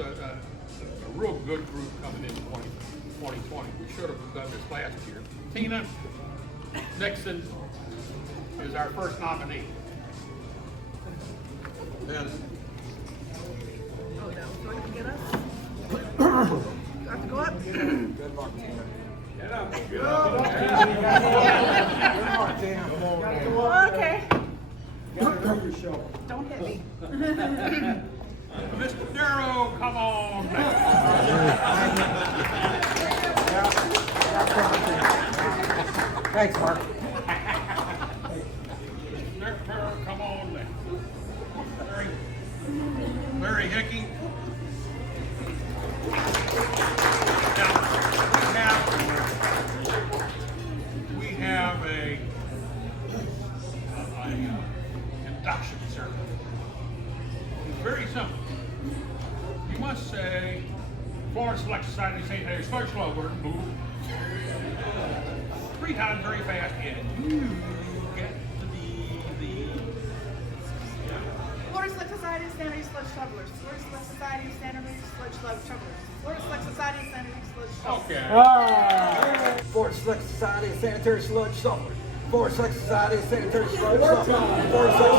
a real good group coming in 2020. We should have done this last year. Tina Nixon is our first nominee. Then, Oh, no. Do I have to get up? Do I have to go up? Good luck, Tina. get up. Good luck, Tina. Okay. Get it over your shoulder. Don't hit me. Mr. Darrow, come on back. Thanks, Mark. Mr. Darrow, come on back. Larry Hickey. Now, we have a induction ceremony. It's very simple. You must say, Florida Select Society St. Harry's Sludge Shoveler, move 3 times very fast, and you get to be the Florida Select Society of Sanitary Sludge Shovelers. Florida Select Society of Sanitary Sludge Shovelers. Florida Select Society of Sanitary Sludge Shovelers. okay. Florida Select Society of Sanitary Sludge Shovelers. Florida Select Society of Sanitary Sludge Shovelers. Florida Select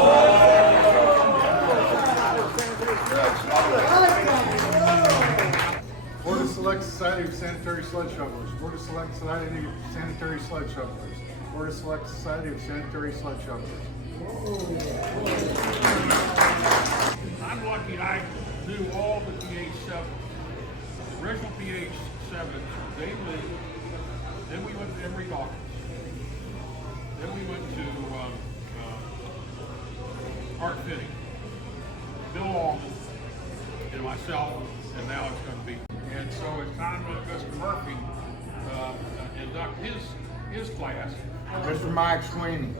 Florida Select Society of Sanitary Sludge Shovelers. Florida Select Society of Sanitary Sludge Shovelers. Florida Select Society of Sanitary Sludge Shovelers. I'm lucky I knew all the PH7, the original PH7, Dave Lee, then we went to Emory Dawkins, then we went to Art Fitting, Bill Allman, and myself, and now it's going to be. And so it's time to let Mr. Murphy induct his class. Mr. Mike Sweeney.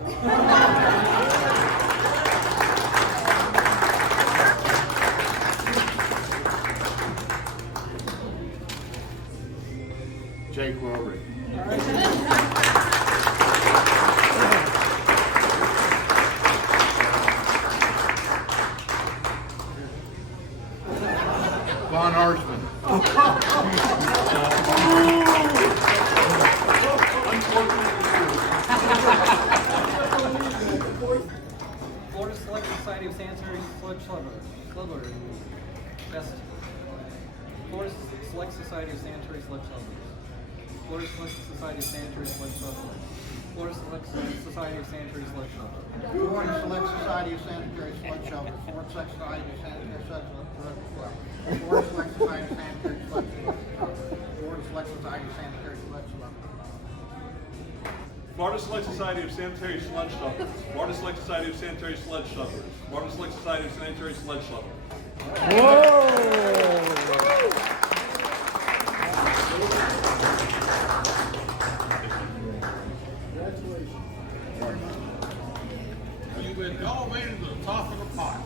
Jake Rory. Von Arsman. Florida Select Society of Sanitary Sludge Shovelers. Best. Florida Select Society of Sanitary Sludge Shovelers. Florida Select Society of Sanitary Sludge Shovelers. Florida Select Society of Sanitary Sludge Shovelers. Florida Select Society of Sanitary Sludge Shovelers. Florida Select Society of Sanitary Sludge Shovelers. Florida Select Society of Sanitary Sludge Shovelers. Florida Select Society of Sanitary Sludge Shovelers. Florida Select Society of Sanitary Sludge Shovelers. Florida Select Society of Sanitary Sludge Shovelers. Florida Select Society of Sanitary Sludge Shovelers. You've been elevated to the top of the pot.